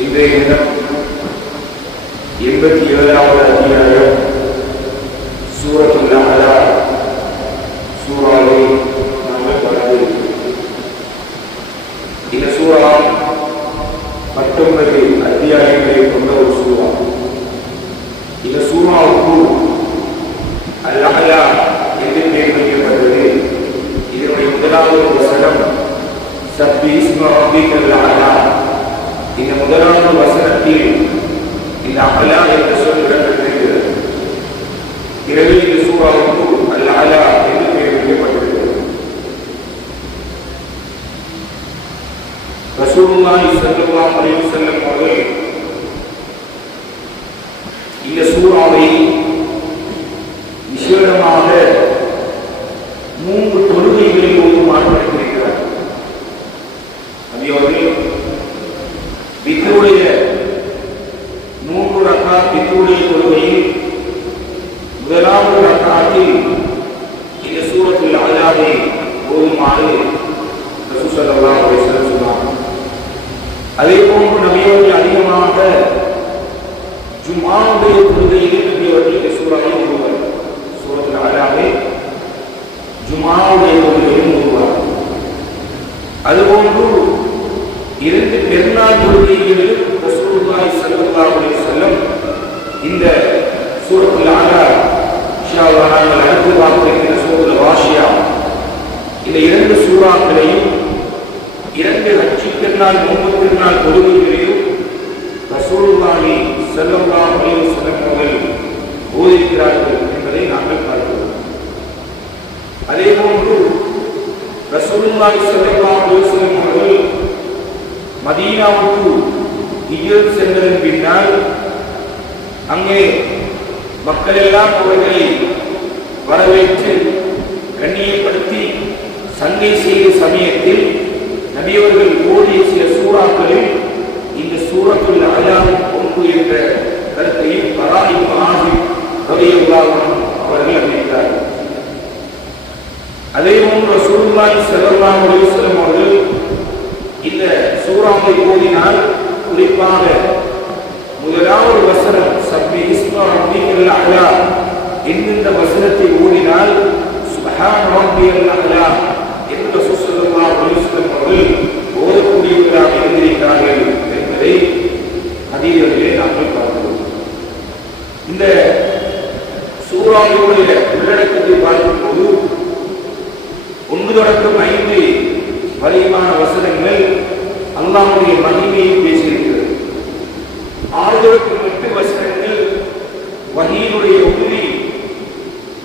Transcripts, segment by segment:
இன்றைய தினம் 87வது அத்தியாயம் சூரத்துல் அலா சூராவை நாங்கள் பார்த்து இந்த சூரா 19 அத்தியாயங்களை கொண்ட ஒரு சூரா. இந்த சூராவுக்கு அல் அலா என்று பெயர் வைக்கப்பட்டது. இதனுடைய முதலாவது வசனம் சப்பி இஸ்ம ரப்பிக்கல் அலா. இந்த முதலாவது வசனத்தில் இந்த அலா என்ற சொல் இடம்பெற்றிருக்கிறது. எனவே இந்த சூராவுக்கு அல் அலா என்று பெயர் வைக்கப்பட்டிருக்கிறது. ரசூலுல்லாஹி ஸல்லல்லாஹு அலைஹி வஸல்லம் அவர்கள் இந்த சூராவை விசேடமாக 3 தொழுகைகளில் மாற்றியிருக்கிறார். அவர்கள் வித்ருடைய 3 ரக்காத் வித்ருடைய தொழுகையில் முதலாவது ரக்காத்தில் இந்த சூரத்துல் அலாவை ஓதுமாறு ரசூல் ஸல்லல்லாஹு அலைஹி வஸல்லம் சொன்னார். அதே போன்று நபியவர்கள் அதிகமாக ஜும்ஆவுடைய தொழுகையில் நபியவர்கள் இந்த சூராவை ஓதுவார். சூரத்துல் அலாவை ஜும்ஆவுடைய தொழுகையில் ஓதுவார். அதுபோன்று 2 பெருநாள் தொழுகைகளில் ரசூலுல்லாஹி ஸல்லல்லாஹு அலைஹி வஸல்லம் இந்த சூரத்துல் அலா இன்ஷா அல்லாஹ் நாங்கள் அடுத்து பார்க்கிற சூரத்துல் வாஷியா இந்த 2 சூறாக்களையும் 2 ஹஜ் பெருநாள் நோன்பு பெருநாள் தொழுகைகளிலும் ரசூலுல்லாஹி ஸல்லல்லாஹு அலைஹி வஸல்லம் அவர்கள் ஓதிக்கிறார்கள் என்பதை நாங்கள் பார்க்கிறோம். அதே போன்று ரசூலுல்லாஹி ஸல்லல்லாஹு அலைஹி வஸல்லம் அவர்கள் மதீனாவுக்கு ஹிஜ்ரத் சென்றதன் பின்னால் அங்கே மக்கள் எல்லாம் அவர்களை வரவேற்று கண்ணியப்படுத்தி சங்கை செய்த சமயத்தில் நபியவர்கள் ஓதிய சில சூறாக்களில் இந்த சூரத்துல் அலா ஒன்று என்ற கருத்தையும் பரா இப்னு ஆசிப் ரலியல்லாஹு அன்ஹு அவர்கள் அறிவித்தார்கள். அதே போன்று ரசூலுல்லாஹி ஸல்லல்லாஹு அலைஹி வஸல்லம் அவர்கள் இந்த சூராவை ஓதினால் குறிப்பாக முதலாவது வசனம் சப்பி இஸ்ம ரப்பிக்கல் அலா என்கின்ற வசனத்தை ஓதினால் சுப்ஹான ரப்பியல் அலா என்று ரசூல் ஸல்லல்லாஹு அலைஹி வஸல்லம் அவர்கள் ஓதக்கூடியவர்களாக இருந்திருக்கிறார்கள் என்பதை ஹதீஸிலே நாங்கள் பார்க்கிறோம். இந்த சூராவுடைய உள்ளடக்கத்தை பார்க்கும்போது 1 தொடக்கம் 5 வரையிலான வசனங்கள் அல்லாஹ்வுடைய மகிமையை பேசியிருக்கிறது. 6 தொடக்கம் 8 வசனங்கள் வஹீனுடைய உறுதி,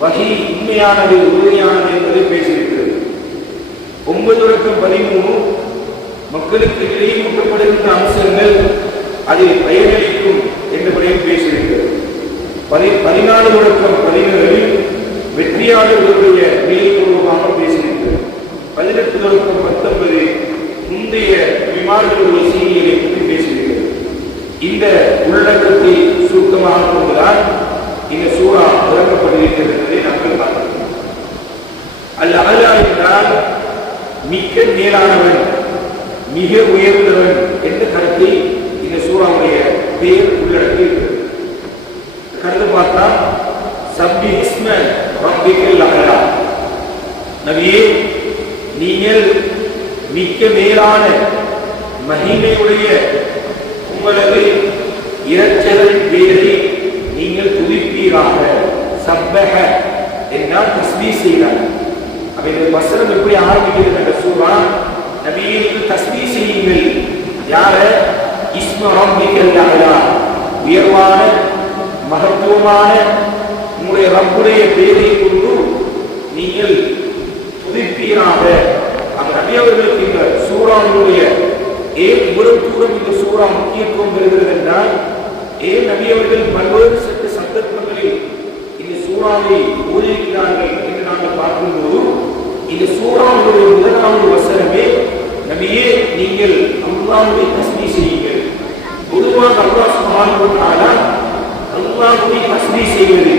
வஹீ உண்மையானது உறுதியானது என்பதை பேசியிருக்கிறது. 9 தொடக்கம் 13 மக்களுக்கு நினைவூட்டப்படுகின்ற அம்சங்கள் அதில் பயனளிக்கும் என்பதையும் பேசியிருக்கிறது. 14 தொடக்கம் 17 வெற்றியாளர்களுடைய நிலைப்பூர்வமாக பேசியிருக்கிறது. 18 தொடக்கம் 19 முந்தைய விமானங்களுடைய செய்தியை பற்றி பேசியிருக்கிறது. இந்த உள்ளடக்கத்தை சுருக்கமாக கொண்டுதான் இந்த சூரா இறக்கப்பட்டிருக்கிறது என்பதை நாங்கள் பார்க்கிறோம். அல் அலா என்றால் மிக்க மேலானவன், மிக உயர்ந்தவன் என்ற கருத்தை இந்த சூராவுடைய பெயர் உள்ளடக்கி இருக்கிறது. கருத்து பார்த்தா சப்பி இஸ்ம ரப்பிக்கல் அலா, நபியே நீங்கள் மிக்க மேலான மகிமையுடைய உங்களது இறைச்சலின் பேரை நீங்கள் துதிப்பீராக. சப்பஹ என்றால் தஸ்பீஹ் செய்கிறார். அப்ப இந்த வசனம் எப்படி ஆரம்பிக்கிறது என்ற சூரா, நபியே நீங்கள் தஸ்பீஹ் செய்யுங்கள். யார? இஸ்ம ரப்பிக்கல் அலா, உயர்வான மகத்துவமான உங்களுடைய ரப்புடைய பேரை கொண்டு நீங்கள் துதிப்பீராக. அந்த நபியவர்களுக்கு இந்த சூறாவுடைய ஏன் இவ்வளவு தூரம் இந்த சூறா முக்கியத்துவம் பெறுகிறது என்றால், ஏன் நபியவர்கள் பல்வேறு சந்தர்ப்பங்களில் இந்த சூறாவை ஓதியிருக்கிறார்கள் என்று நாங்கள் பார்க்கும்போது, இந்த சூறாவுடைய முதலாவது வசனமே நபியே நீங்கள் அல்லாஹ்வை தஸ்பீஹ் செய்யுங்கள். பொதுவாக அல்லாஹ் சுப்ஹானஹு வ தஆலா அல்லாஹ்வை தஸ்பீஹ் செய்வது,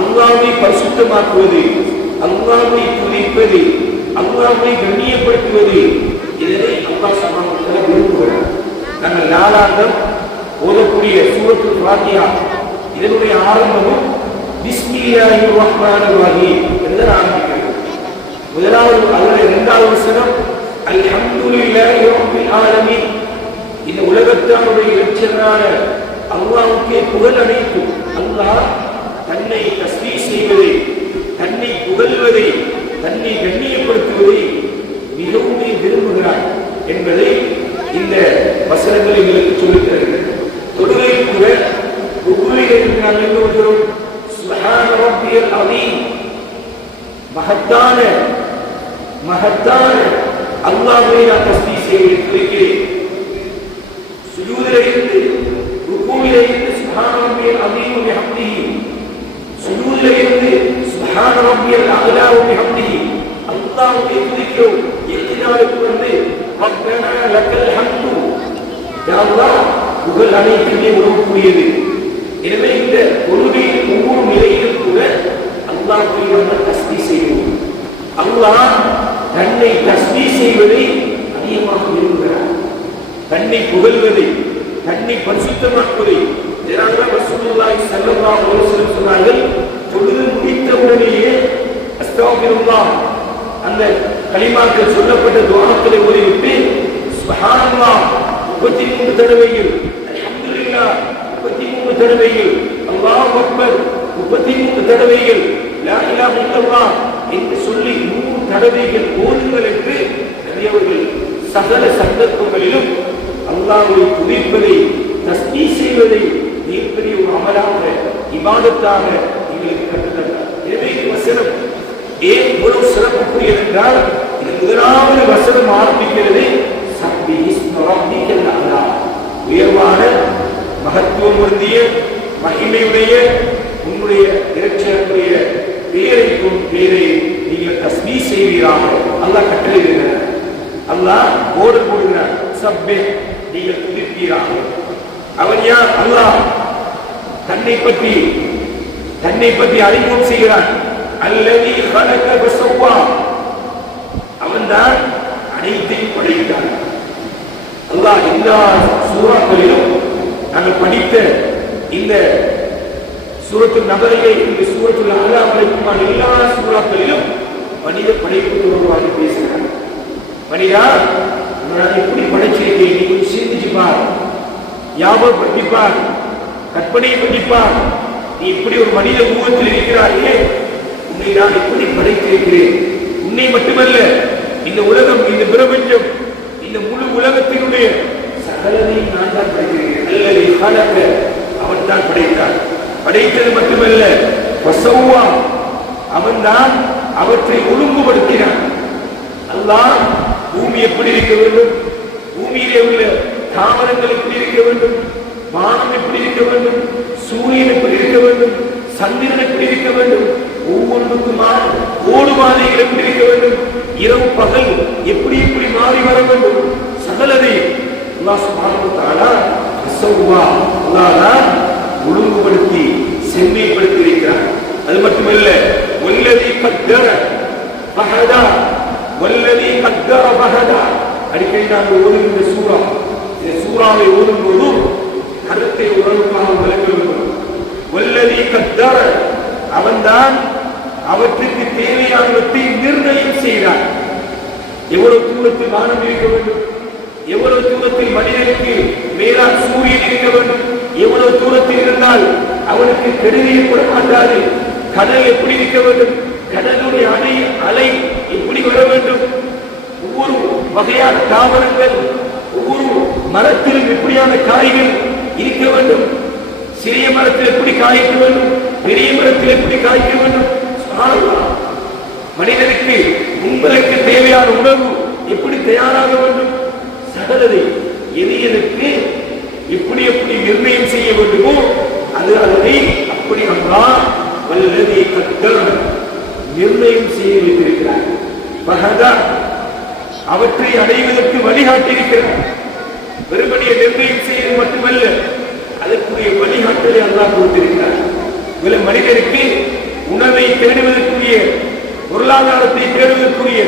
அல்லாஹ்வை பரிசுத்தமாக்குவது, அல்லாஹ்வை துதிப்பது, அல்லாஹ்வை கண்ணியப்படுத்துவது, இதனை அல்லாஹ் சுப்ஹானஹு வ தஆலா விரும்புகிறார். நாங்கள் நாளாந்தம் ஓதக்கூடிய சூரத்துல் ஃபாத்திஹா இதனுடைய ஆரம்பமும் பிஸ்மில்லாஹிர் ரஹ்மானிர் ரஹீம் என்று ஆரம்பிக்கிறது. முதலாவது அதனுடைய இரண்டாவது வசனம் அல்ஹம்துலில்லாஹி ரப்பில் ஆலமீன். இந்த உலகத்தாருடைய இரட்சகனான அல்லாஹ்வுக்கே புகழ் அனைத்தும். அல்லாஹ் தன்னை தஸ்பீஹ் செய்வதை, தன்னை புகழ்வதை, தன்னை கண்ணியப்படுத்துவதை மிகவும் விரும்புகிறார் என்பதை இந்த வசனங்கள் எங்களுக்கு சொல்லித் தருகிறது. தொழுகையில் கூட ருக்குவிலிருந்து நாங்கள் என்ன சொல்கிறோம்? சுப்ஹான ரப்பியல் அஸீம். மகத்தான அல்லாஹ்வை நான் தஸ்பீஹ் செய்கிறேன். சுஜூதிலிருந்து ருக்குவிலிருந்து சுப்ஹான ரப்பியல் அஸீம் வ பிஹம்திஹி, சுஜூதிலிருந்து சுப்ஹான ரப்பியல் அஅலா வ பிஹம்திஹி அல்லாஹ்வை துதிக்கிறோம். இத்தினாலுக்கு வந்து ரப்பனா லக்கல் ஹம்து, யா அல்லாஹ் புகழ் அனைத்துமே உணரக்கூடியது. எனவே இந்த தொழுகையின் ஒவ்வொரு நிலையிலும் கூட அல்லாஹ்வை நாம் தஸ்பீஹ் செய்வோம். அல்லாஹ் தன்னை தஸ்பீஹ் செய்வதை அதிகமாக விரும்புகிறார். தன்னை புகழ்வதை, தன்னை பரிசுத்தமாக்குவதை. இதனால ரசூலுல்லாஹி ஸல்லல்லாஹு அலைஹி வஸல்லம் சொன்னார்கள், தொழுது முடித்த உடனேயே அஸ்தக்ஃபிருல்லாஹ் அந்த கலிமாக்கள் சொல்லப்பட்ட துஆக்களை ஓதிவிட்டு சுப்ஹானல்லாஹ் 33 தடவைகள், அல்ஹம்துலில்லாஹ் 33 தடவைகள், அல்லாஹு அக்பர் 33 தடவைகள், லா இலாஹ இல்லல்லாஹ் என்று சொல்லி 100 தடவைகள் ஓதுங்கள் என்று நபியவர்கள் சகல சந்தர்ப்பங்களிலும் அல்லாஹ்வை துதிப்பதை, தஸ்பீஹ் செய்வதை மிகப்பெரிய ஒரு அமலாக, இபாதத்தாக எங்களுக்கு கற்றுத்தந்தார். எனவே இந்த வசனம் ஏன் இவ்வளவு சிறப்புக்குரியது என்றால், இது முதலாவது வசனம் ஆரம்பிக்கிறது சப்பிஹிஸ்ம ரப்பிக்கல் அலா. உயர்வான மகத்துவம் பொருந்திய மகிமையுடைய உன்னுடைய இரட்சகனுடைய பெயரைக்கும் பேரை நீங்கள் தஸ்பீஹ் செய்வீராக அல்லாஹ் கட்டளையிடுகிறார். அல்லாஹ் போடு போடுகிறார், சப்பே நீங்கள் துதிப்பீராக. அவன் யார்? அல்லாஹ் தன்னை பற்றி அறிமுகம் செய்கிறான். அல்லதி خلق فسوى, அவன்தான் அனைத்தையும் படைத்தான். அல்லாஹ் எல்லா சூறாக்களிலும் நாங்கள் படித்த இந்த சூரத்துல் நபரிலே இந்த சூரத்துல் அலா வரைக்குமான எல்லா சூறாக்களிலும் மனித படைப்பு தொடர்பாக பேசுகிறார். மனிதா, நான் எப்படி படைச்சிருக்கேன், நீ கொஞ்சம் சிந்திச்சு பார், ஞாபகப்படுத்தி பார், கற்பனை பண்ணி பார். நீ இப்படி ஒரு மனித உருவத்தில் இருக்கிறாயே, உன்னை நான் எப்படி படைத்திருக்கிறேன். உன்னை மட்டுமல்ல, இந்த உலகம், இந்த பிரபஞ்சம், இந்த முழு உலகத்தினுடைய சகலதையும் நான் தான் படைத்திருக்கிறேன். அல்லது ஹலக, அவன் தான் படைத்தான். படைத்தது மட்டுமல்ல, வஸவ்வா, அவன் தான் அவற்றை ஒழுங்குபடுத்தினான். அல்லாஹ் பூமி எப்படி இருக்க வேண்டும், பூமியிலே உள்ள தாவரங்கள் எப்படி இருக்க வேண்டும், வானம் எப்படி இருக்க வேண்டும், சூரியன் எப்படி இருக்க வேண்டும், சந்திரன் எப்படி இருக்க வேண்டும், ஒவ்வொன்றுக்குமான ஓடுபாதைகள் எப்படி இருக்க வேண்டும், இரவு பகல் எப்படி எப்படி மாறி வர வேண்டும், சகலதை அல்லாஹ் சுப்ஹானஹு வ தஆலா வஸவ்வா, அல்லாஹ் ஒழுங்குபடுத்தி செம்மைப்படுத்தி இருக்கிறார். அது மட்டுமல்ல, வல்லதி கத்தர ஃபஹதா, வல்லதி கத்தர ஃபஹதா. அடிக்கடி நாங்கள் ஓதுகின்ற சூறா, இந்த சூறாவை ஓதும்போது கருத்தை உணர்வுக்காக விளக்க வேண்டும். வல்லதி கத்தர, அவன்தான் அவற்றுக்கு தேவையானவற்றை நிர்ணயம் செய்கிறார். எவ்வளவு தூரத்தில் வானம் இருக்க வேண்டும், எவ்வளவு தூரத்தில் மனிதனுக்கு மேலாண் சூரியன் இருக்க வேண்டும், எவ்வளவு தூரத்தில் இருந்தால் அவனுக்கு கெடுதி ஏற்பட மாட்டாது, கடல் எப்படி இருக்க வேண்டும், கடலுடைய அலை எப்படி வர வேண்டும், ஒவ்வொரு வகையான தாவரங்கள், ஒவ்வொரு மரத்திலும் எப்படியான காய்கள் இருக்க வேண்டும், சிறிய மரத்தில் எப்படி காய்க்க வேண்டும், பெரிய மரத்தில் எப்படி காய்க்க வேண்டும். மனிதனுக்கு உங்களுக்கு தேவையான உணவு எப்படி தயாராக வேண்டும், சகலதை எது எதற்கு எப்படி எப்படி நிர்ணயம் செய்ய வேண்டுமோ அது அதனை அப்படி அல்லாஹ் வல்லதி கத்தர நிர்ணயம் செய்ய வைத்திருக்கிறார். ஃபஹதா, அவற்றை அடைவதற்கு வழிகாட்டியிருக்கிறார். வெறுமனையை நிர்ணயம் செய்வது மட்டுமல்ல, அதற்குரிய வழிகாட்டலை அல்லாஹ் கொடுத்திருக்கிறார். மனிதருக்கு உணவை தேடுவதற்குரிய, பொருளாதாரத்தை தேடுவதற்குரிய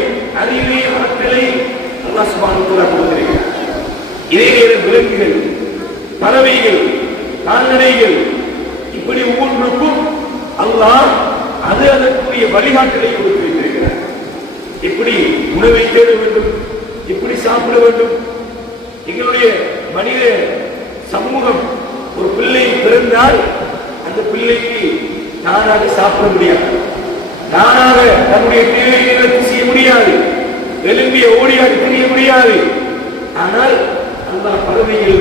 அறிவை, ஆற்றலை அல்லாஹ் சுப்ஹானஹு வ தஆலா கொடுத்திருக்கிறார். இதே நேரம் விலங்குகள், பறவைகள், கால்நடைகள், இப்படி ஒவ்வொன்றுக்கும் அல்லாஹ் அது அதற்குரிய வழிகாட்டலை கொடுத்து வைத்திருக்கிறார். எப்படி உணவை தேட வேண்டும், எப்படி சாப்பிட வேண்டும். எங்களுடைய மனித சமூகம் ஒரு பிள்ளை பிறந்தால் அந்த பிள்ளைக்கு தானாக சாப்பிட முடியாது, தானாக தன்னுடைய தேவைகளை செய்ய முடியாது, எழும்பிய ஓடியாக தெரிய முடியாது. ஆனால் அல்லாஹ் பறவைகள்,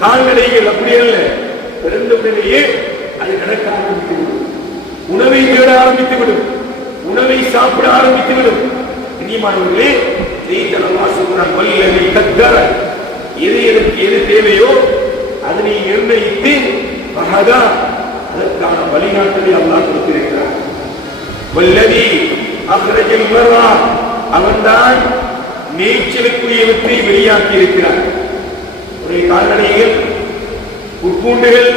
கால்நடைகள் அப்படி அல்ல, பிறந்த உடனேயே அது நடக்க ஆரம்பித்துவிடும், உணவை தேட ஆரம்பித்துவிடும், உணவை சாப்பிட ஆரம்பித்துவிடும். கண்ணியமானவர்களே, அல்லாஹ் சொல்றான், வல்லதி கத்தர, எது எதற்கு எது தேவையோ அதனை நிர்ணயித்து மகதா, அதற்கான வழிகாட்டலை அல்லாஹ் கொடுத்திருக்கிறார். வல்லதி அக்ரஜல் மர்ஆ, அவன்தான் மேய்ச்சலுக்குரியவற்றை வெளியாக்கி இருக்கிறார். ஒரு கால்நடைகள், உட்பூண்டுகள்,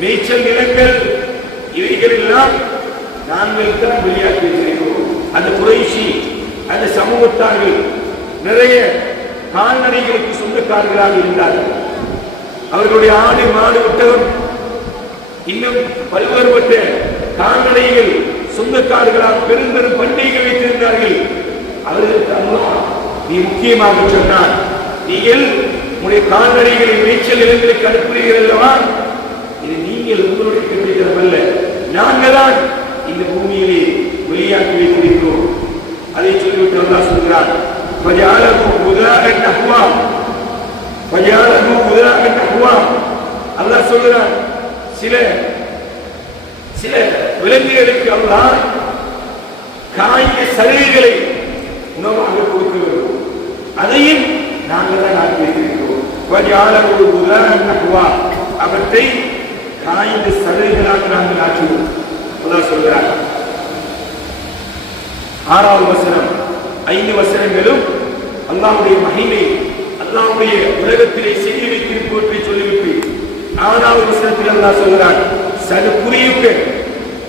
மேய்ச்சல் நிலங்கள், இவைகள் எல்லாம் நாங்கள் தான் வெளியாக்கி இருக்கிறோம். அந்த குறைஷி, அந்த சமூகத்தார்கள் நிறைய கால்நடைகளுக்கு சொந்தக்காரர்களாக இருந்தார்கள். அவர்களுடைய ஆடு, மாடு, ஒட்டகம், இன்னும் பல்வேறுபட்ட கால்நடைகள் சொந்தக்காரர்களாக பெருந்தெரும் பண்டிகைகள் வைத்திருந்தார்கள். அவர்களுக்கு அல்லாஹ் நீ முக்கியமாக சொன்னார், நீங்கள் உங்களுடைய கால்நடைகளை மேய்ச்சல் நிலங்களுக்கு அனுப்புகிறீர்கள் அல்லவா, இது நீங்கள் உங்களுடைய கட்டிடம் அல்ல, நாங்கள் தான் இந்த பூமியிலே வெளியாக்கி வைத்திருக்கிறோம். அதை சொல்லிவிட்டு அல்லாஹ் சொல்கிறார், அல்லாஹ் சொல்கிறார், சில சில விலங்குகளுக்கு அல்லாஹ் காய்ந்த சருகுகளை உணவாக கொடுக்கிறோம், அதையும் நாங்கள் தான் ஆக்கி வைத்திருக்கிறோம். அவற்றை காய்ந்த சருகுகளாக நாங்கள் ஆற்றுவோம். அல்லாஹ் சொல்கிறார். 6வது வசனம், 5 வசனங்களும் அல்லாஹ்வுடைய மகிமை, அல்லாஹ்வுடைய உலகத்திலே செய்தி வைத்திருப்பவற்றை சொல்லிவிட்டு 6வது வசனத்தில் அல்லாஹ் சொல்கிறார், சனுக்குரியுக்க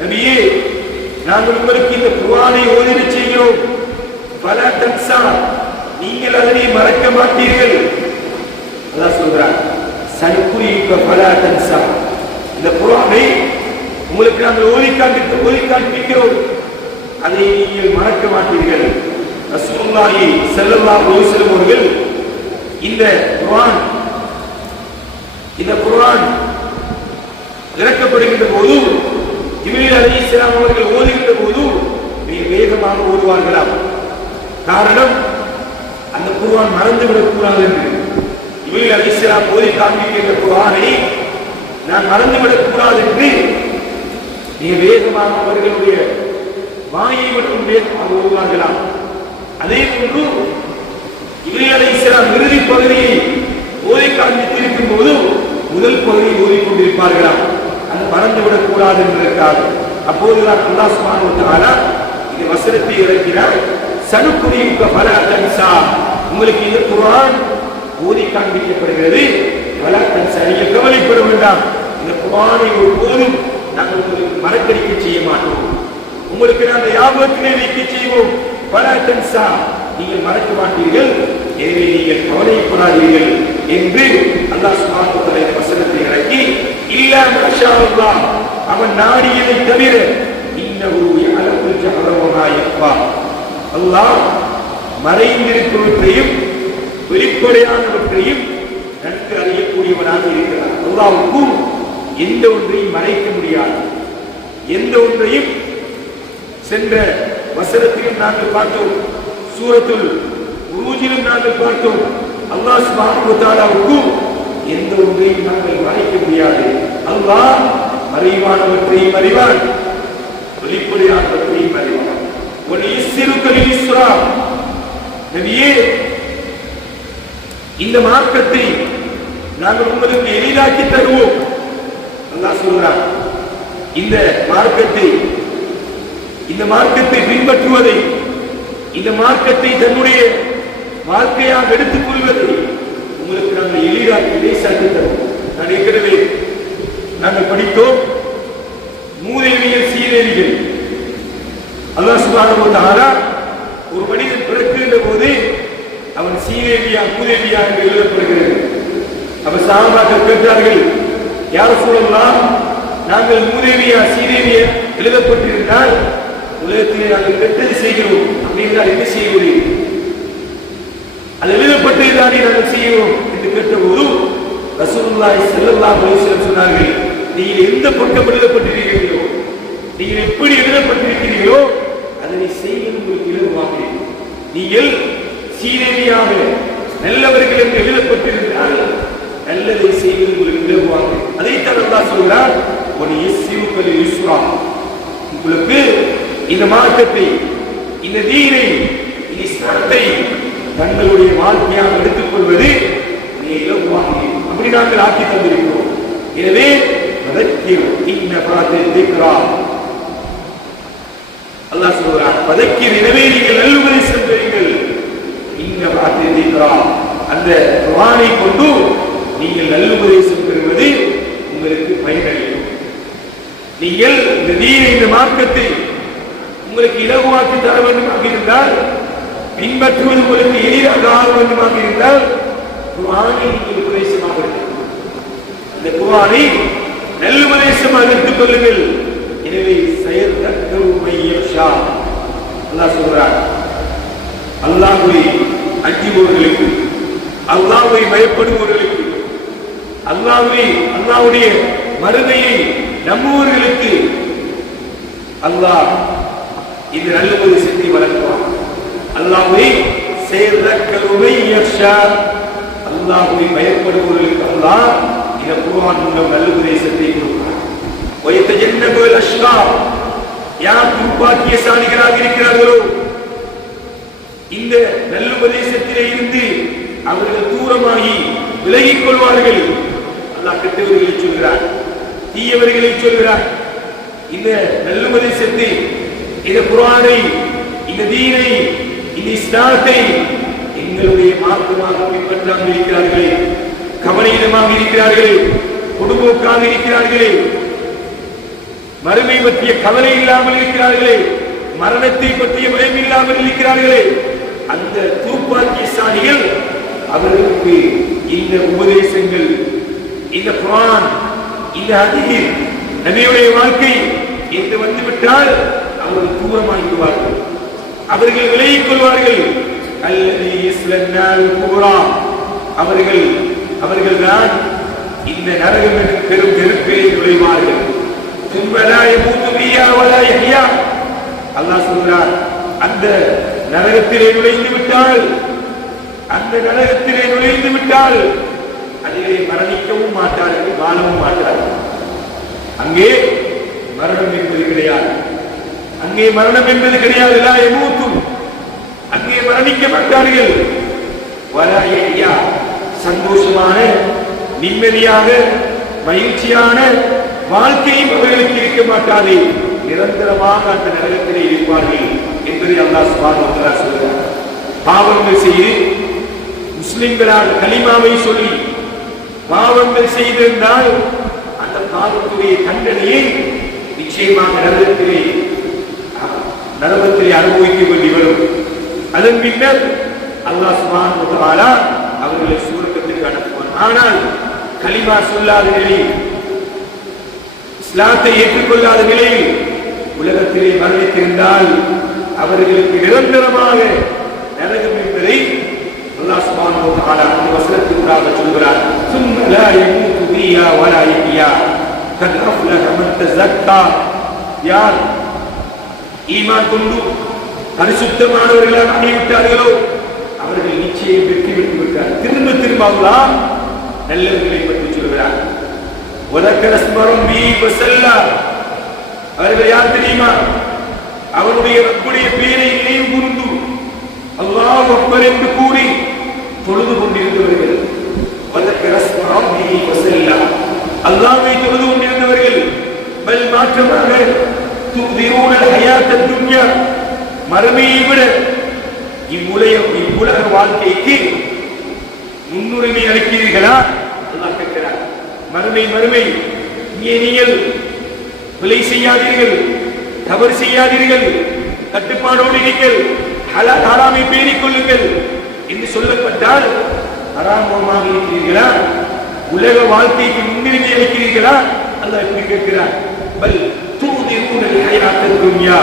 நபியே, நாங்கள் உங்களுக்கு இந்த குர்ஆனை ஓதி செய்கிறோம், பல தன்சா, நீங்கள் அதனை மறக்க மாட்டீர்கள். அல்லாஹ் சொல்கிறார், சனுக்குரியுக்க பல தன்சா, இந்த குர்ஆனை உங்களுக்கு நாங்கள் ஓதி காண்பிக்கிறோம், அதை நீங்கள் மறக்க மாட்டீர்கள். ரசூலுல்லாஹி ஸல்லல்லாஹு அலைஹி வஸல்லம் அவர்கள் இந்த குர்ஆன் இறக்கப்படுகின்ற போது, ஜிப்ரீல் அலைஹிஸ்ஸலாம் அவர்கள் ஓதுகின்ற போது மிக வேகமாக ஓதுவார்களாம். காரணம், அந்த குர்ஆன் மறந்துவிடக் கூடாது என்று. ஜிப்ரீல் அலைஹிஸ்ஸலாம் ஓதி காண்பிக்கின்ற குர்ஆனை நான் மறந்துவிடக் கூடாது என்று மிக வேகமாக அவர்களுடைய வாயை மட்டும் வேகமாக ஓதுவார்களாம். அதே போன்று ஜிப்ரீல் அலைஹிஸ்ஸலாம் இறுதி பகுதியை ஓதி காண்பித்திருக்கும் போது முதல் பகுதியை ஓதிக்கொண்டிருப்பார்களாம், அது மறந்துவிடக் கூடாது என்பதற்காக. அப்போதுதான் அல்லாஹ் சுப்ஹானஹு வ தஆலா இந்த வசனத்தை இறக்கினார், சனுக்குரியுக்க ஃபலா தன்சா, உங்களுக்கு இந்த குர்ஆன் ஓதி காண்பிக்கப்படுகிறது, ஃபலா தன்சா, நீங்கள் கவலைப்பட வேண்டாம், இந்த குர்ஆனை ஒருபோதும் நாங்கள் உங்களுக்கு மறக்கடிக்க செய்ய மாட்டோம், உங்களுக்கு நாங்கள் ஞாபகத்திலே வைக்க செய்வோம். ஃபலா தன்சா, நீங்கள் மறக்க மாட்டீர்கள், எனவே நீங்கள் கவலைப்படாதீர்கள் என்று அல்லாஹ் சுப்ஹானஹு வ தஆலா வசனத்தை இறக்கி, இல்லா மாஷா அல்லாஹ், அவன் நாடியதை தவிர, இன்னஹு யஅலமுல் ஜஹர வ மா யக்ஃபா, அல்லாஹ் மறைந்திருப்பவற்றையும் வெளிப்படையானவற்றையும் நன்கு அறியக்கூடியவனாக இருக்கிறார். அல்லாஹ்வுக்கு எந்த ஒன்றையும் மறைக்க முடியாது, எந்த ஒன்றையும். சென்ற வசனத்திலும் நாங்கள் பார்த்தோம், சூரத்துல் புரூஜிலும் நாங்கள் பார்த்தோம், அல்லாஹ் சுப்ஹானஹு வ தஆலாவுக்கு எந்த ஒன்றையும் நாங்கள் மறைக்க முடியாது. அல்லாஹ் மறைவானவற்றையும் அறிவான், வெளிப்படையானவற்றையும் அறிவான். நபியே, இந்த மார்க்கத்தை நாங்கள் உங்களுக்கு எளிதாக்கி தருவோம். அல்லாஹ் சொல்றான், இந்த மார்க்கத்தை பின்பற்றுவதை, இந்த மார்க்கத்தை தன்னுடைய வாழ்க்கையாக எடுத்துக் கொள்வதை உங்களுக்கு நாங்கள் எளிதாக்கி லேசாக்கி தருவோம். நான் ஏற்கனவே நாங்கள் படித்தோம், மூதேவியல் சீரேவிகள். அல்லாஹ் சுப்ஹானஹு வ தஆலா ஒரு மனிதன் பிறக்கின்ற போது அவன் சீர சீதேவியா மூதேவியா என்று எழுதப்படுகிறது. அப்ப சஹாபாக்கள் கேட்டார்கள், யா ரசூலல்லாஹ், நாங்கள் மூதேவியா சீதேவியா எழுதப்பட்டிருந்தால் உலகத்திலே நாங்கள் கெட்டது செய்கிறோம், அப்படின்றால் என்ன செய்வது? அது எழுதப்பட்டதுதானே நாங்கள் செய்கிறோம் என்று கேட்டபோது ரசூலுல்லாஹி ஸல்லல்லாஹு அலைஹி வஸல்லம் சொன்னார்கள், நீங்கள் எந்த பக்கம் எழுதப்பட்டிருக்கிறீர்களோ, நீங்கள் எப்படி எழுதப்பட்டிருக்கிறீர்களோ அதனை செய்வது உங்களுக்கு இலகுவாக. நீங்கள் சீதேவியாக நல்லவர்கள் என்று எழுதப்பட்டிருந்தால் நல்லதை செய்வது உங்களுக்கு இலகுவாக. அதைத்தான் அல்லாஹ் சொல்கிறார், உங்களுக்கு இந்த மார்க்கத்தை, இந்த தீனை, இந்த இஸ்லாத்தை தங்களுடைய வாழ்க்கையாக எடுத்துக் கொள்வது இலகுவாக அப்படி நாங்கள் ஆக்கி தந்திருக்கிறோம். எனவே அல்லாஹ் சொல்கிறார், பதக்கீர், எனவே நீங்கள் நல்லுபதேசம் பெறுங்கள். அந்த குர்ஆனை கொண்டு நீங்கள் நல்லுபதேசம் பெறுவது உங்களுக்கு பயனளிக்கும். நீங்கள் இந்த தீனை, இந்த மார்க்கத்தை உங்களுக்கு இலகுவாக்கி தர வேண்டுமாக இருந்தால், பின்பற்றுவது உங்களுக்கு எளிதாக ஆக வேண்டுமாக இருந்தால் குர்ஆனை நீங்கள் உபதேசமாக எடுத்துக் அந்த குர்ஆனை நல்லுபதேசமாக எடுத்துக் கொள்ளுங்கள். எனவே அல்லாஹ் சொல்றார், அல்லாஹ்வை அஞ்சுபவர்களுக்கு, அல்லாஹ்வை பயப்படுபவர்களுக்கு, அல்லாஹ்வுடைய மறுமையை நம்புவவர்களுக்கு அல்லாஹ் இந்த நல்லுபதேசத்தை வழங்குவார். அல்லாஹ்வை செயற்கருமை யக்ஷா, அல்லாஹ்வை பயப்படுபவர்களுக்கு அல்லாஹ் இந்த குர்ஆன் மூலம் நல்லுபதேசத்தை கொடுக்கிறார். வயதஜன்னபுல் அஷ்கா, யார் துர்பாக்கியசாலிகளாக இருக்கிறார்களோ இந்த நல்லுபதேசத்திலே இருந்து அவர்கள் தூரமாகி விலகிக் கொள்வார்கள். அல்லாஹ் கெட்டவர்களை சொல்கிறார், தீயவர்களை சொல்கிறார். இந்த நல்லுபதேசத்தை, இந்த குர்ஆனை, இந்த தீனை, இந்த இஸ்லாத்தை எங்களுடைய மார்க்கமாக பின்பற்றாமல் இருக்கிறார்களே, கவலையிடமாக இருக்கிறார்களே, பொடுபோக்காக இருக்கிறார்களே, மறுமை பற்றிய கவலை இல்லாமல் இருக்கிறார்களே, மரணத்தை பற்றிய பயம் இல்லாமல் இருக்கிறார்களே, அந்த துர்பாக்கியசாலிகள் அவர்களுக்கு இந்த உபதேசங்கள், இந்த குர்ஆன், இந்த ஹதீஸ், நபியுடைய வாழ்க்கை என்று வந்துவிட்டால் அவர்கள் தூரமாகிவிடுவார்கள், அவர்கள் விலகிக் கொள்வார்கள். அல்லதி யஸ்லன்னால் குப்ரா, அவர்கள்தான் இந்த நரகம் எனும் பெரும் நெருப்பிலே நுழைவார்கள். அல்லாஹ் சொல்றார், அந்த நரகத்திலே நுழைந்து விட்டால், அதிலே மரணிக்கவும் மாட்டார்கள், வாழவும் மாட்டார்கள். அங்கே மரணம் என்பது கிடையாது, லா யமூத்து, அங்கே மரணிக்க மாட்டார்கள். வலா யஹ்யா, சந்தோஷமான, நிம்மதியாக, மகிழ்ச்சியான வாழ்க்கையும் அவர்களுக்கு இருக்க மாட்டாது, நிரந்தரமாக அந்த நரகத்திலே இருப்பார்கள் என்பதை அல்லாஹ் சுப்ஹானஹு வ தஆலா சொல்கிறார். பாவங்கள் செய்து முஸ்லிம்களால் கலிமாவை சொல்லி பாவங்கள் செய்திருந்தால் அந்த பாவத்துடைய தண்டனையை நிச்சயமாக நரகத்திலே அனுபவிக்க வேண்டி வரும். அதன் பின்னர் அல்லாஹ் சுப்ஹானஹு வ தஆலா அவர்களை சுவர்க்கத்திற்கு அனுப்புவார். ஆனால் கலிமா சொல்லாத நிலையில், இஸ்லாத்தை ஏற்றுக்கொள்ளாத நிலையில் உலகத்திலே மரணித்திருந்தால் அவர்களுக்கு நிரந்தரமாக நரகம் என்பதை அல்லாஹ் சுப்ஹானஹு வ தஆலா இந்த வசனத்திற்காக சொல்கிறார். ثم لا يموت فيها ولا يحيا قد أفلح من تزكى, யார் ஈமான் கொண்டு பரிசுத்தமானவர்களாக ஆகிவிட்டார்களோ அவர்கள் நிச்சயம் வெற்றி பெற்று விட்டார். திரும்ப அல்லாஹ் நல்லவர்களை பற்றி சொல்கிறார். அவர்கள் யார் தெரியுமா? அவருடைய ரப்புடைய பெயரை நினைவு கூர்ந்து அல்லாஹ் அக்பர் என்று கூறி தொழுது கொண்டிருந்தவர்கள். அல்லாஹ்வை தொழுது கொண்டிருந்தவர்கள். பல் மாற்றமாக மறுமையை விட இவ்வுலக வாழ்க்கைக்கு முன்னுரிமை அளிக்கிறீர்களா? அல்லாஹ் கேட்கிறார். மறுமை இங்கே நீங்கள் விலை செய்யாதீர்கள், தவறு செய்யாதீர்கள், கட்டுப்பாடோடு நீங்கள் ஹலால் ஹராமை பேணிக் கொள்ளுங்கள். என்று சொல்லப்பட்டால் ஹராமாக இருக்கிறீர்களா, உலக வாழ்க்கைக்கு முன்னுரிமை அளிக்கிறீர்களா? அல்லாஹ் இப்படி கேட்கிறார். பல் தூதிஊனல் ஹயாத்தத் துன்யா,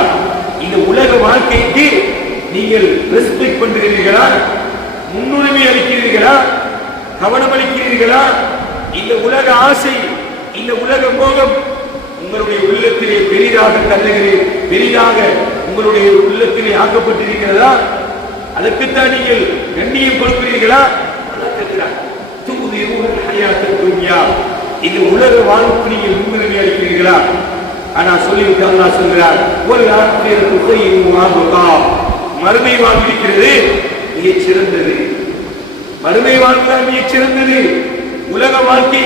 இந்த உலக வாழ்க்கைக்கு நீங்கள் ரெஸ்பெக்ட் பண்றீர்களா, முன்னுரிமை அளிக்கிறீர்களா, கவனம் அளிக்கிறீர்களா? இந்த உலக ஆசை, இந்த உலக மோகம் உங்களுடைய உள்ளத்திலே பெரிதாக உங்களுடைய உள்ளத்திலே ஆக்கப்பட்டிருக்கிறதா? அதற்குத்தான் நீங்கள் கண்ணியம் கொடுக்கிறீர்களா? இந்த உலக வாழ்வுக்கு நீங்கள் முன்னுரிமை அளிக்கிறீர்களா? ஆனா சொல்லிவிட்டு அல்லாஹ் சொல்கிறார், மறுமை வாழ்வு இருக்கிறது மிகச் சிறந்தது. மறுமை வாழ்வுதான் மிகச் சிறந்தது. உலக வாழ்க்கை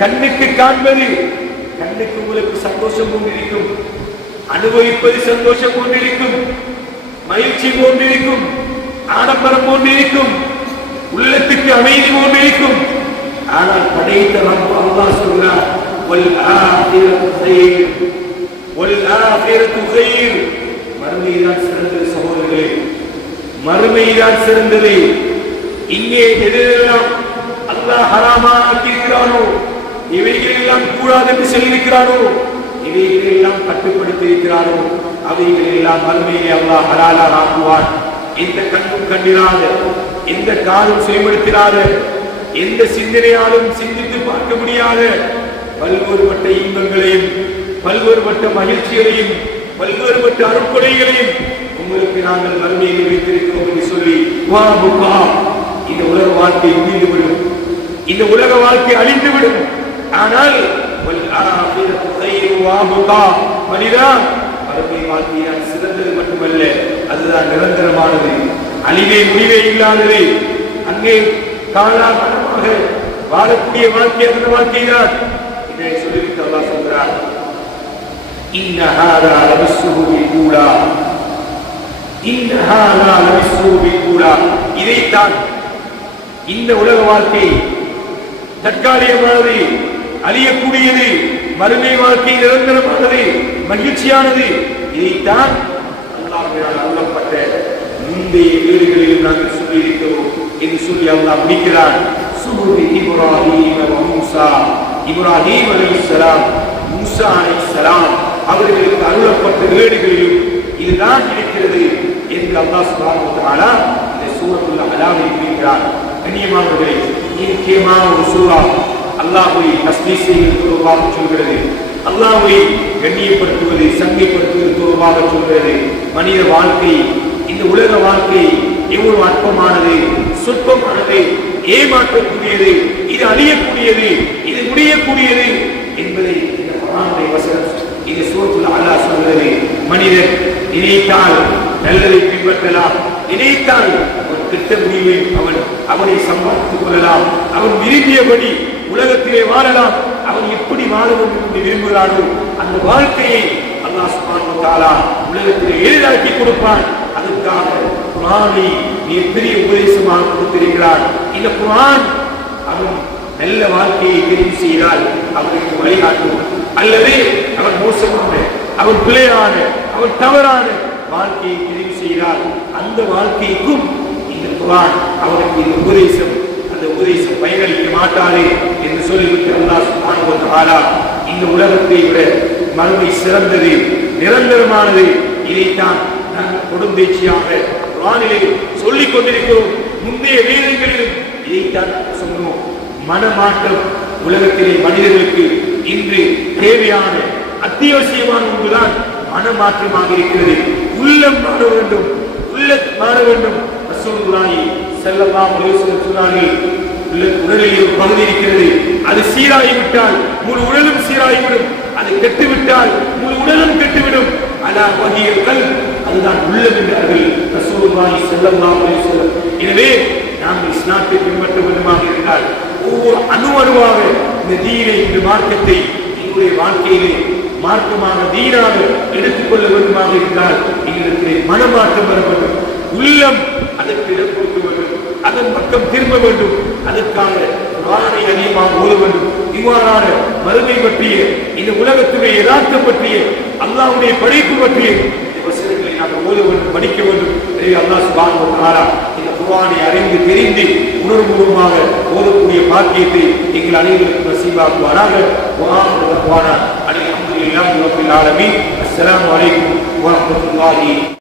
கண்ணுக்கு காண்பது, கண்ணுக்கு உங்களுக்கு சந்தோஷம் கொண்டிருக்கும், அனுபவிப்பது சந்தோஷம் கொண்டிருக்கும், மகிழ்ச்சி போன்றிருக்கும், ஆடம்பரம் போன்றிருக்கும், உள்ளத்துக்கு அமைதி போன்றிருக்கும். ஆனால் படைத்த ரப்பு அல்லாஹ் சொல்கிறார், வல் ஆகிரத்து கைர், வல் ஆகிரத்து கைர், மறுமைதான் சிறந்தது சகோதரர்களே, மறுமைதான் சிறந்தது. இங்கே எதெல்லாம் அல்லாஹ் ஹராமாக்கியிருக்கிறானோ, இவைகள் எல்லாம் கூடாது என்று சொல்லியிருக்கிறானோ, இவைகள் எல்லாம் கட்டுப்படுத்தி இருக்கிறானோ, அவைகள் எல்லாம் மறுமையை அல்லாஹ் ஹலாலாக ஆக்குவான். எந்த கண்ணும் கண்டிராத, எந்த காலும் செயல்படுத்தினாத, எந்த சிந்தனையாலும் சிந்தித்து பார்க்க முடியாத பல்வேறுபட்ட இன்பங்களையும் பல்வேறுபட்ட மகிழ்ச்சிகளையும் பல்வேறுபட்ட அருட்கொடைகளையும் உங்களுக்கு நாங்கள் மறுமையை வைத்திருக்கிறோம் என்று சொல்லி இந்த உலக வாழ்க்கை முடிந்துவிடும், இந்த உலக வாழ்க்கை அழிந்துவிடும். ஆனால் மனிதா, மறுமை வாழ்க்கையால் சிறந்தது மட்டுமல்ல, அதுதான் நிரந்தரமானது, அழிவே முடிவே இல்லாதது. அங்கே காலாகாலமாக வாழக்கூடிய வாழ்க்கை அந்த வாழ்க்கைதான். இதை சொல்லிவிட்டு அல்லாஹ் சொல்கிறார், இன்னஹாதா லபிஸ்ஸுஹு பில்-ஊலா, இன்னஹாதா லபிஸ்ஸுஹு பில்-ஊலா. இதைத்தான் இந்த உலக வாழ்க்கை தற்காலிகமானது, அழியக்கூடியது, மறுமை வாழ்க்கை நிரந்தரமானது, மகிழ்ச்சியானது. இதைத்தான் அல்லாஹ்வினால் அருளப்பட்ட முந்தைய வீடுகளிலும் நாங்கள் சொல்லியிருக்கிறோம் என்று சொல்லி அல்லாஹ் முடிக்கிறார். சூரி இப்ராஹீம் வ மூசா, இப்ராஹீம் அலைஹிஸ்ஸலாம், மூசா அலைஹிஸ்ஸலாம் அவர்களுக்கு அருளப்பட்ட வீடுகளிலும் இதுதான் இருக்கிறது என்று அல்லாஹ் சுப்ஹானஹு வ தஆலா இந்த சூரத்துல் அலாவில் கூறுகிறார். கண்ணியமானவர்களே, முக்கியமான ஒரு சூரா அல்லாஹ்வை தஸ்பீஹ் செய்வது தொடர்பாக சொல்கிறது, அல்லாஹ்வை கண்ணியப்படுத்துவது சங்கைப்படுத்துவது தொடர்பாக சொல்கிறது. மனித வாழ்க்கை, இந்த உலக வாழ்க்கை எவ்வளவு அற்பமானது, சொற்பமானது, ஏமாற்றக்கூடியது, இது அழியக்கூடியது, இது முடியக்கூடியது என்பதை இந்த குர்ஆனுடைய வசனம் இந்த சூரத்துல் அலா சொல்கிறது. மனிதன் நினைத்தால் நல்லதை பின்பற்றலாம், நினைத்தால் ஒரு திட்ட முடிவை அவனை சம்பாதித்துக் கொள்ளலாம், அவன் விரும்பியபடி உலகத்திலே வாழலாம். அவன் எப்படி வாழ வேண்டும் என்று விரும்புகிறானோ அந்த வாழ்க்கையை அல்லாஹ் சுப்ஹானஹு வ தஆலா உலகத்திலே எளிதாக்கி கொடுப்பான். அதற்காக குர்ஆனை மிகப்பெரிய உபதேசமாக கொடுத்திருக்கிறார். இந்த குர்ஆன் அவன் நல்ல வாழ்க்கையை தெரிவு செய்தால் அவனுக்கு வழிகாட்டும், அல்லது அவன் மோசமான, அவன் பிழையான, அவன் தவறான வாழ்க்கையை தெரிவு செய்தால் அந்த வாழ்க்கைக்கும் இந்த குர்ஆன் அவனுக்கு இந்த உபதேசம், அந்த உபதேசம் பயனளிக்க மாட்டாது என்று சொல்லிவிட்டு அல்லாஹ் சுப்ஹானஹு வ தஆலா இந்த உலகத்தை விட மறுமை சிறந்தது, நிரந்தரமானது. இதைத்தான் நாங்கள் கொடுந்தேச்சியாக குர்ஆனிலே சொல்லிக் கொண்டிருக்கிறோம். முந்தைய வேதங்களிலும் இதைத்தான் சொன்னோம். மனமாற்றம் உலகத்திலே மனிதர்களுக்கு இன்று தேவையான அத்தியாவசியமான ஒன்றுதான் மனமாற்றமாக இருக்கிறது. உள்ளம் மாற வேண்டும், உள்ளம் மாற வேண்டும். ரசூலுல்லாஹி ஸல்லல்லாஹு அலைஹி வஸல்லம் சொன்னார்கள், உடலில் ஒரு பகுதி இருக்கிறது, அது சீராகிவிட்டால் முழு உடலும் சீராகிவிடும், அது கெட்டுவிட்டால் முழு உடலும் கெட்டுவிடும். அலா வஹியல் கல்ப், அதுதான் உள்ளம் என்றார்கள் ரசூலுல்லாஹி ஸல்லல்லாஹு அலைஹி வஸல்லம். எனவே நாங்கள் இஸ்லாத்தை பின்பற்ற வேண்டுமாக இருந்தால் ஒவ்வொரு அணுவாக இந்த தீனை, இந்த மார்க்கத்தை எங்களுடைய வாழ்க்கையிலே மார்க்கமாக தீனாக எடுத்துக்கொள்ள வேண்டுமாக இருந்தால் எங்களுக்கு மனமாற்றம் வர வேண்டும், உள்ளம் அதற்கு இடம் கொடுக்க வேண்டும், அதன் பக்கம் திரும்ப வேண்டும். அதற்காக குர்ஆனை அதிகமாக ஓத வேண்டும். இவ்வாறான மறுமை பற்றிய, இந்த உலகத்துடைய யதார்த்தம் பற்றிய, அல்லாஹ்வுடைய படைப்பு பற்றிய வசனங்களை நாங்கள் ஓத வேண்டும், படிக்க வேண்டும். அல்லாஹ் சுப்ஹானஹு வ தஆலா இந்த குர்ஆனை அறிந்து தெரிந்து உணர்வுபூர்வமாக ஓதக்கூடிய பாக்கியத்தை எங்கள் அனைவருக்கும் நசீபாக்குவாராக. அல்ஹம்துலில்லாஹி ரப்பில் ஆலமீன். அஸ்ஸலாமு அலைக்கும் வரஹ்மத்துல்லாஹி